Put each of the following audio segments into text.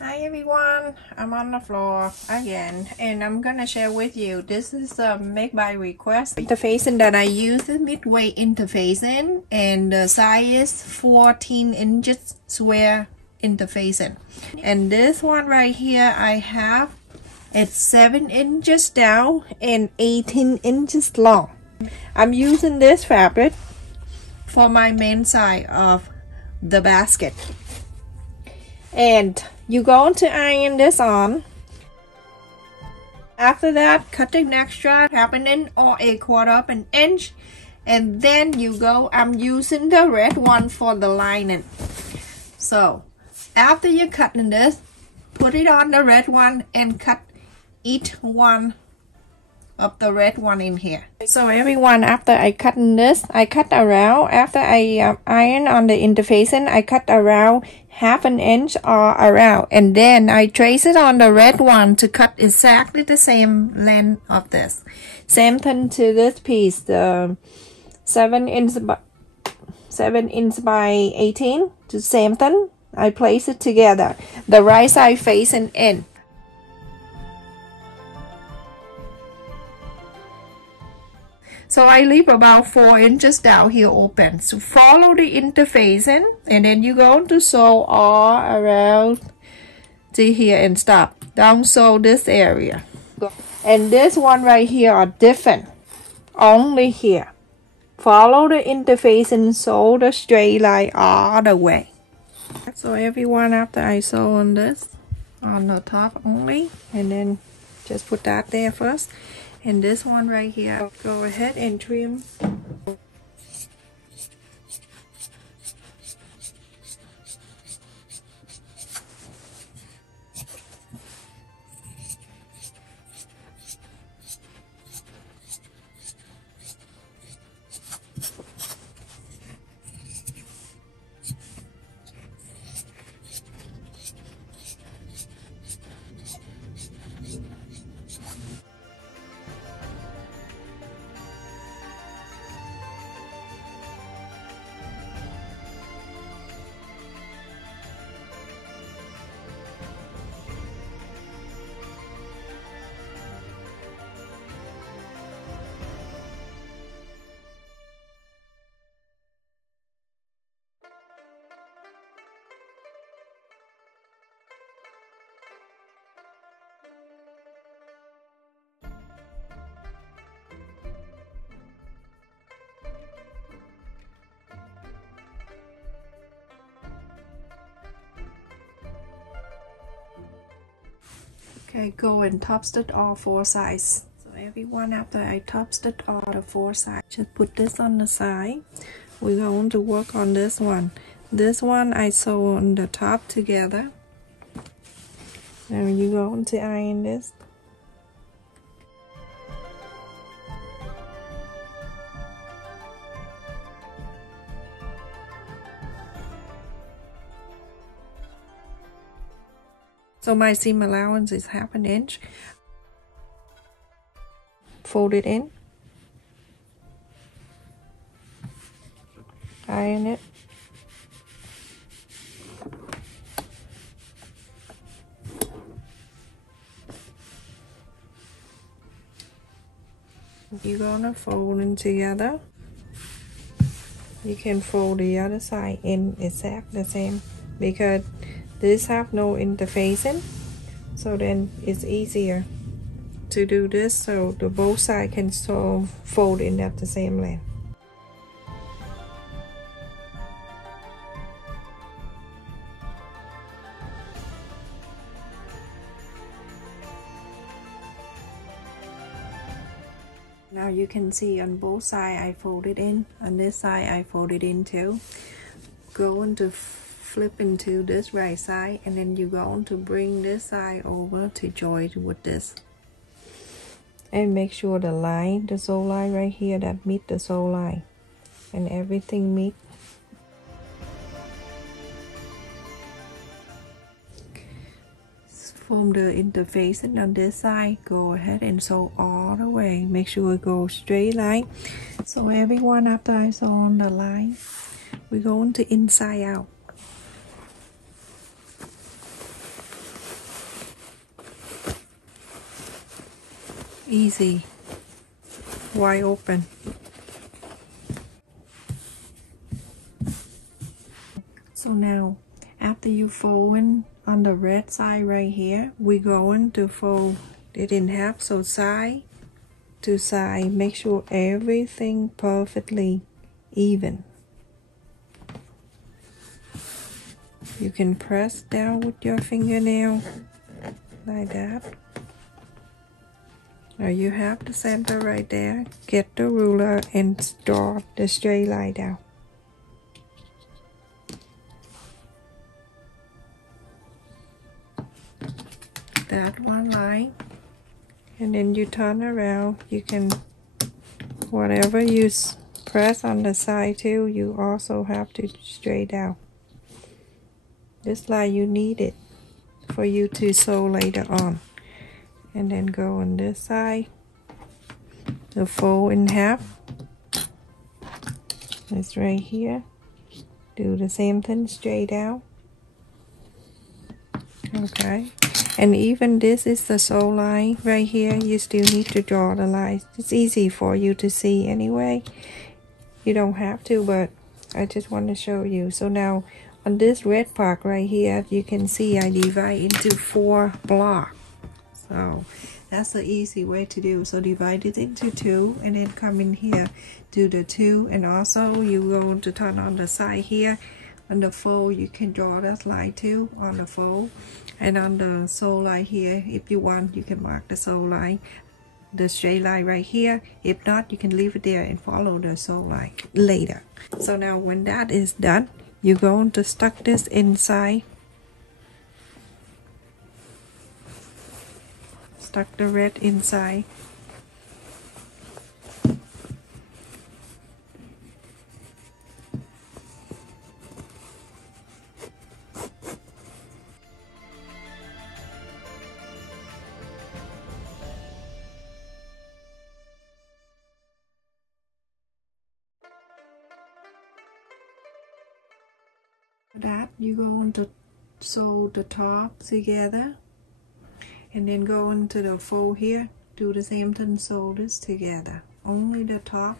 Hi everyone, I'm on the floor again and I'm gonna share with you. This is a make by request interfacing that I use the midway interfacing, and the size is 14 inches square interfacing. And this one right here I have, it's 7 inches down and 18 inches long. I'm using this fabric for my main side of the basket. And you're going to iron this on. After that, cut an extra 1/2 inch or 1/4 of an inch, and then you go, I'm using the red one for the lining. So after you cutting this, put it on the red one and cut each one of the red one in here. So everyone, after I cutting this, I cut around. After I iron on the interfacing, I cut around 1/2 inch or around, and then I trace it on the red one to cut exactly the same length of this. Same thing to this piece, the 7 inch by 18. The same thing. I place it together. The right side facing in. So I leave about 4 inches down here open. So follow the interfacing, and then you're going to sew all around to here and stop. Don't sew this area. And this one right here are different. Only here. Follow the interfacing, sew the straight line all the way. So everyone, after I sew on this, on the top only, and then just put that there first. And this one right here, go ahead and trim. Okay, go and top stitch all 4 sides. So everyone, after I top stitch all the 4 sides, just put this on the side. We're going to work on this one. This one I sew on the top together. Now you're going to iron this. So my seam allowance is 1/2 inch. Fold it in. Iron it. You're gonna fold in together. You can fold the other side in exactly the same, because this have no interfacing, so then it's easier to do this, so the both sides can fold in at the same length. Now you can see on both sides I folded in. On this side I folded in too. Going to flip into this right side, and then you're going to bring this side over to join with this. And make sure the line, the sew line right here, that meet the sew line. And everything meet. From the interfacing on this side, go ahead and sew all the way. Make sure it goes straight line. So everyone, after I sew on the line, we're going to inside out. Easy, wide open. So now, after you fold in on the red side right here, we're going to fold it in half, so side to side. Make sure everything perfectly even. You can press down with your fingernail like that. Now you have the center right there. Get the ruler and draw the straight line down. That one line, and then you turn around. You can, whatever you press on the side too, you also have to straight out. This line you need it for you to sew later on. And then go on this side to fold in half. It's right here. Do the same thing, straight out. Okay. And even this is the sew line right here. You still need to draw the lines. It's easy for you to see anyway. You don't have to, but I just want to show you. So now on this red part right here, you can see I divide into 4 blocks. So that's the easy way to do. So divide it into 2 and then come in here, do the 2, and also you go to turn on the side here. On the fold, you can draw that line too on the fold, and on the sew line here, if you want, you can mark the sew line, the straight line right here. If not, you can leave it there and follow the sew line later. So now when that is done, you're going to stuck this inside. Stuck the red inside. That you go on to sew the top together, and then go into the fold here, do the same thing, sew this together, only the top.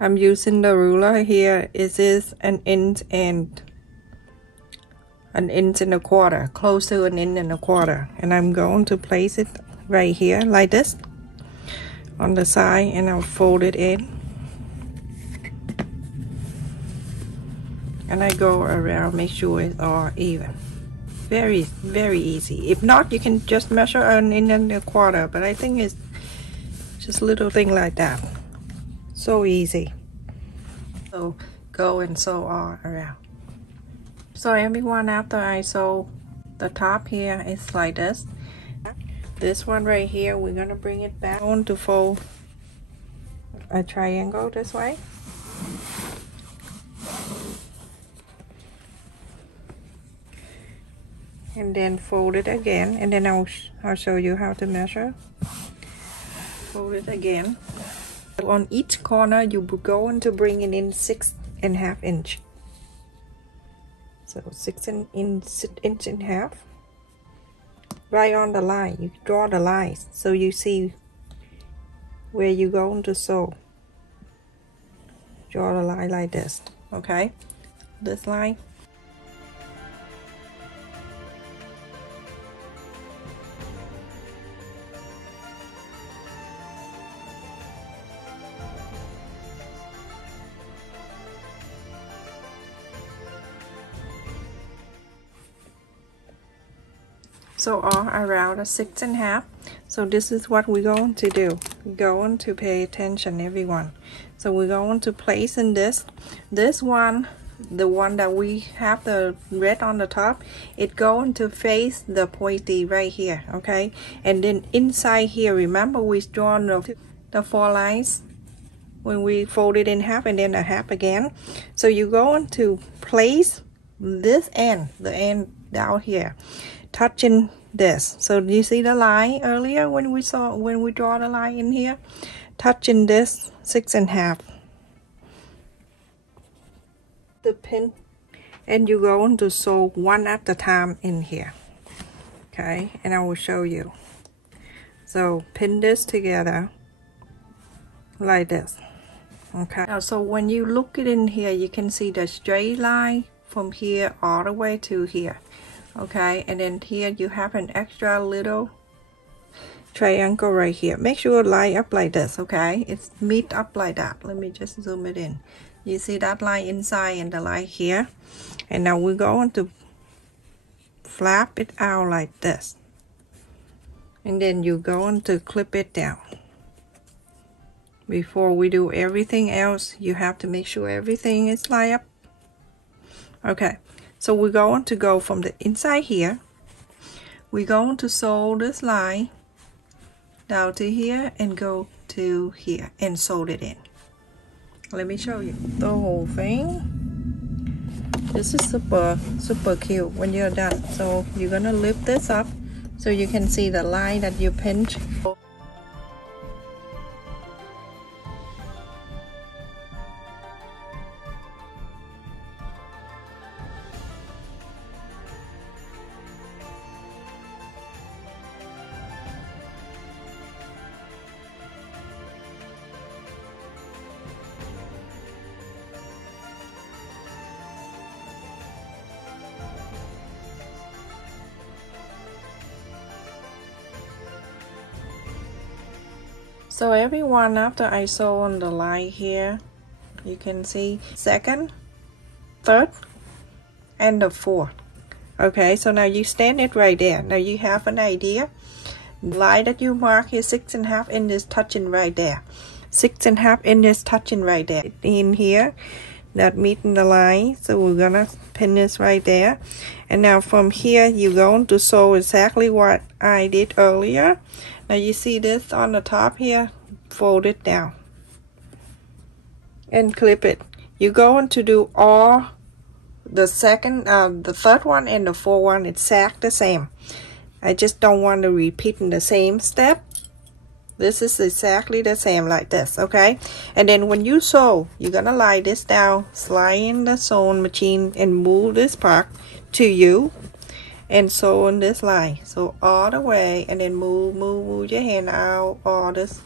I'm using the ruler here. It is an inch and an inch and a quarter, close to an inch and a quarter, and I'm going to place it right here like this on the side, and I'll fold it in, and I go around, make sure it's all even. Very, very easy. If not, you can just measure an inch and a quarter, but I think it's just a little thing like that. So easy. So go and sew all around. So everyone, after I sew the top here, it's like this. This one right here, we're gonna bring it back on to fold a triangle this way. And then fold it again, and then I'll show you how to measure. Fold it again. On each corner, you're going to bring it in 6.5 inch. So 6 inch and a half. Right on the line, you draw the lines so you see where you're going to sew. Draw the line like this, okay? This line. So all around a 6.5. So this is what we're going to do. We're going to pay attention, everyone. So we're going to place in this one, the one that we have the red on the top, it's going to face the pointy right here, okay? And then inside here, remember we drawn the 4 lines when we fold it in half and then a half again. So you're going to place this end, the end down here, touching this. So you see the line earlier when we draw the line in here, touching this 6.5. The pin and you're going to sew one at a time in here. Okay, and I will show you. So pin this together like this. Okay, now so when you look it in here, you can see the straight line from here all the way to here. Okay, and then here you have an extra little triangle right here. Make sure it line up like this. Okay, it's meet up like that. Let me just zoom it in. You see that line inside and the line here, and now we're going to flap it out like this, and then you're going to clip it down. Before we do everything else, you have to make sure everything is lined up. Okay, so we're going to go from the inside here. We're going to sew this line down to here and go to here and sew it in. Let me show you the whole thing. This is super cute when you're done. So you're gonna lift this up so you can see the line that you pinched. So everyone, after I sew on the line here, you can see second, third, and the fourth. Okay, so now you stand it right there. Now you have an idea. The line that you mark here, 6.5 inches touching right there. 6.5 inches touching right there. In here, that meeting the line. So we're gonna pin this right there. And now from here, you're going to sew exactly what I did earlier. Now you see this on the top here, fold it down and clip it. You're going to do all the third one and the fourth one exactly the same. I just don't want to repeat in the same step. This is exactly the same like this, okay? And then when you sew, you're gonna lie this down, slide in the sewing machine and move this part to you. And sew on this line, so all the way, and then move your hand out, all this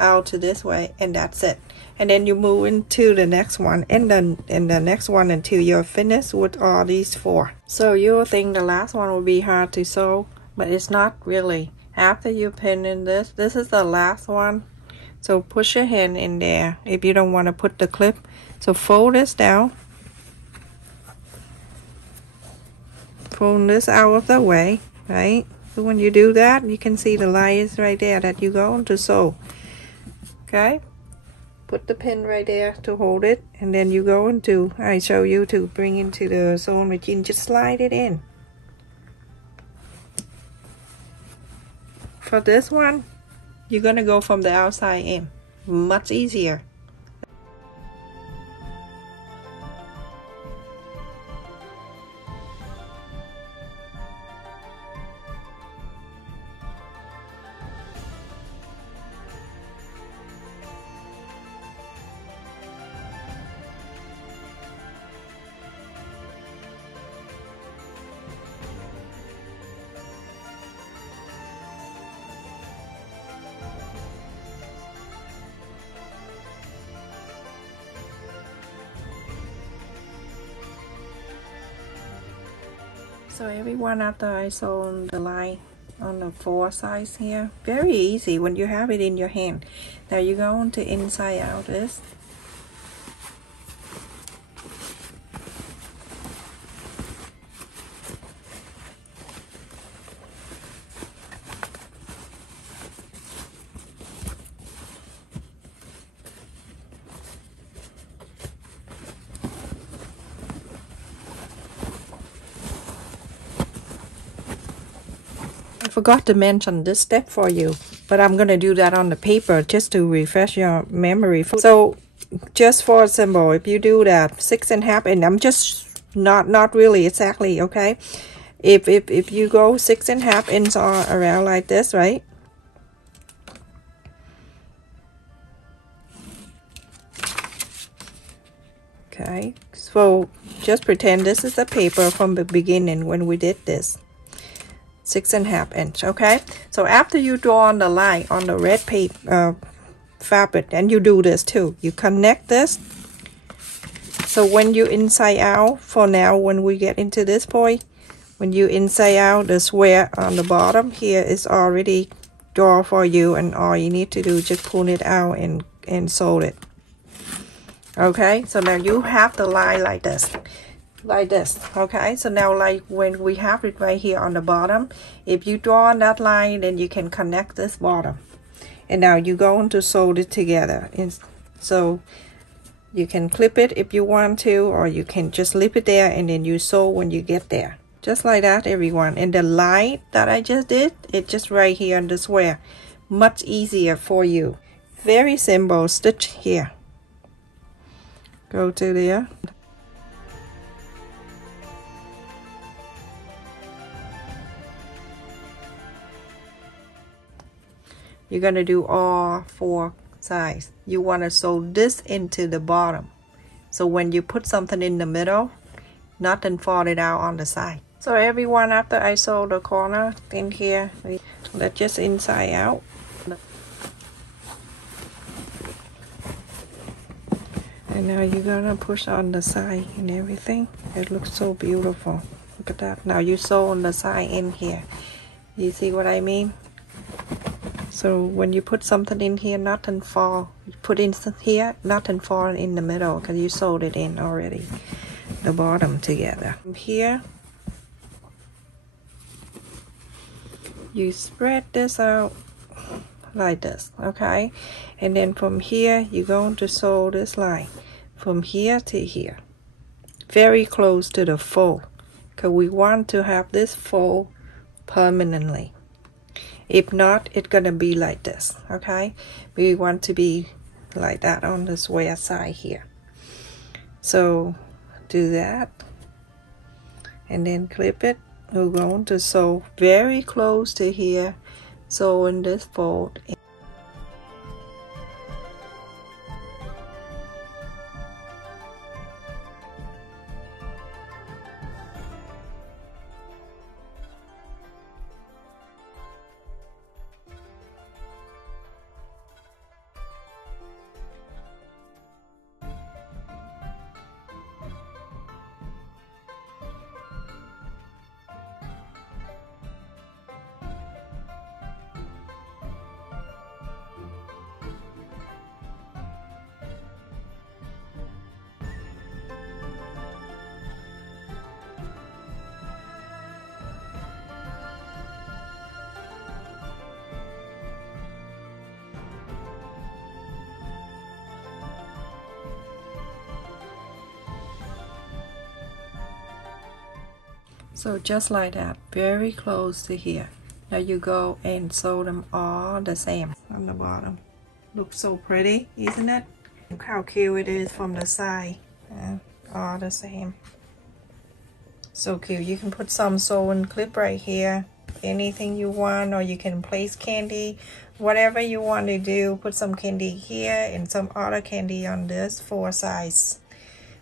out to this way, and that's it. And then you move into the next one, and then in the next one until you're finished with all these four. So you'll think the last one will be hard to sew, but it's not really. After you pin in this is the last one. So push your hand in there if you don't want to put the clip. So fold this down. Fold this out of the way, right? So when you do that, you can see the line is right there that you're going to sew. Okay, put the pin right there to hold it, and then you go into, I show you to bring into the sewing machine, just slide it in. For this one, you're gonna go from the outside in, much easier. So everyone, after I sew on the line on the four sides here, very easy when you have it in your hand. Now you're going to inside out this. I forgot to mention this step for you, but I'm gonna do that on the paper just to refresh your memory. So just for a symbol, if you do that 6.5, and I'm just not really exactly, okay? If you go 6.5 inches around like this, right? Okay, so just pretend this is the paper from the beginning when we did this. 6.5 inch. Okay, so after you draw on the line on the red paper fabric, and you do this too, you connect this. So when you inside out, for now, when we get into this point, when you inside out, the square on the bottom here is already drawn for you, and all you need to do is just pull it out and sew it. Okay, so now you have the line like this. Okay, so now like when we have it right here on the bottom, if you draw on that line, then you can connect this bottom, and now you're going to sew it together. And so you can clip it if you want to, or you can just leave it there and then you sew when you get there, just like that, everyone. And the line that I just did, it's just right here on the square, much easier for you. Very simple. Stitch here, go to there. You're gonna do all 4 sides. You want to sew this into the bottom, so when you put something in the middle, nothing falling out on the side. So everyone, after I sew the corner in here, let's just inside out. And now you're gonna push on the side and everything. It looks so beautiful. Look at that. Now you sew on the side in here. You see what I mean? So when you put something in here, nothing fall. You put in here, nothing fall in the middle because you sewed it in already, the bottom together. From here, you spread this out like this, okay? And then from here, you're going to sew this line from here to here, very close to the fold, because we want to have this fold permanently. If not, it's gonna be like this, okay? We want to be like that on the square side here. So do that and then clip it. We're going to sew very close to here, sew in this fold. So just like that, very close to here. Now you go and sew them all the same on the bottom. Looks so pretty, isn't it? Look how cute it is from the side. All the same. So cute. You can put some sewing clip right here. Anything you want, or you can place candy. Whatever you want to do. Put some candy here and some other candy on this 4 sides.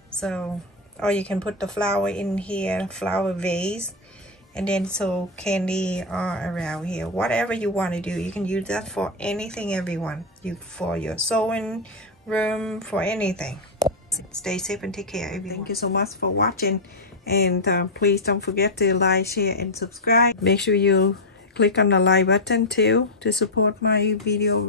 So, or you can put the flower in here, flower vase, and then sew candy all around here. Whatever you want to do, you can use that for anything, everyone. For your sewing room, for anything. Stay safe and take care, everyone. Thank you so much for watching, and please don't forget to like, share, and subscribe. Make sure you click on the like button too to support my video.